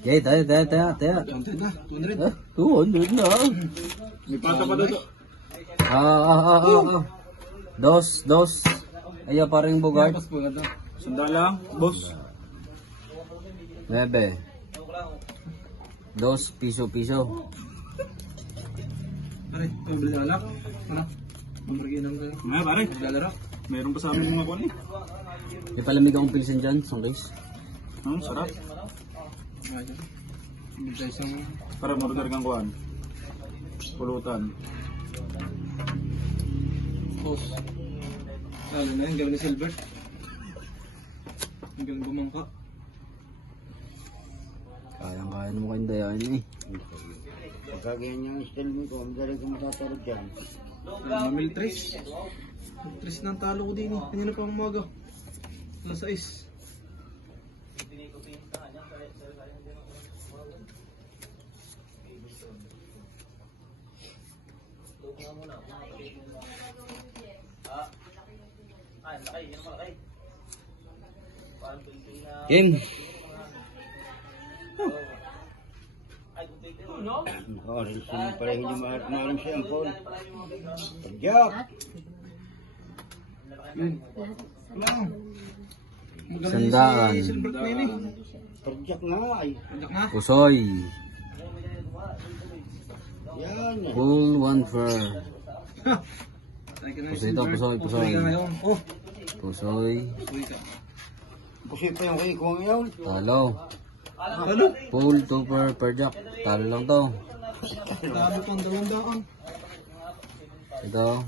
Okay, tayo. 200 na. 200. 200 na. May pata pa dito. Dos. Ayaw paring bugard. Sanda lang, boss. 9. 2 piso. Pare, pabili alak. Ano? Mamarginan ka. Nga pare. Naglalaro. Mayroon pa sa amin mga kuwan eh. May palamig akong pilsen dyan, sangkis. Sarap. Para marunor kang kuwan. Pulutan. Boss. Lalo na yung galing ni Silver. Ang galing bumangka. Kaya mo kayong dayain eh. Pagkagayan yung style mo ko, madali ko matatarod dyan. Miltris. Miltris ng talo ko din. Kanina pa umaga. Alas 6. King. Rin sila pala hindi maaaring cellphone. Pagyak! Sandaan. Pagyak nga ay. Pusoy. Yan. Full 1 for. Pusoy. Oh, Pusoy. Kasi pa yung kay ko ngayon. Talo. talo. Full 2 per jack. Talo lang to. Talo pang 200. Ito.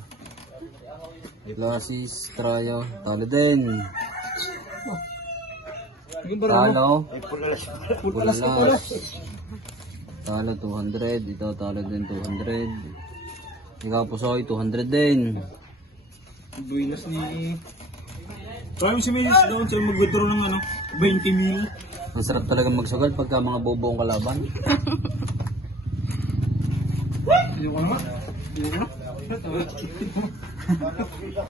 Glasis, Trayo. Talo din. Yung barang mo. Talo. Ay pulalas. Pulalas ka pala. Talo 200. Ito talo din 200. Ikaw Pusoy 200 din. Buinas ni... Parang si Mayos doon sila mag-withdraw ng 20 mil. Ang sarap talaga magsugal pagka mga bobo ang kalaban. Ayoko na.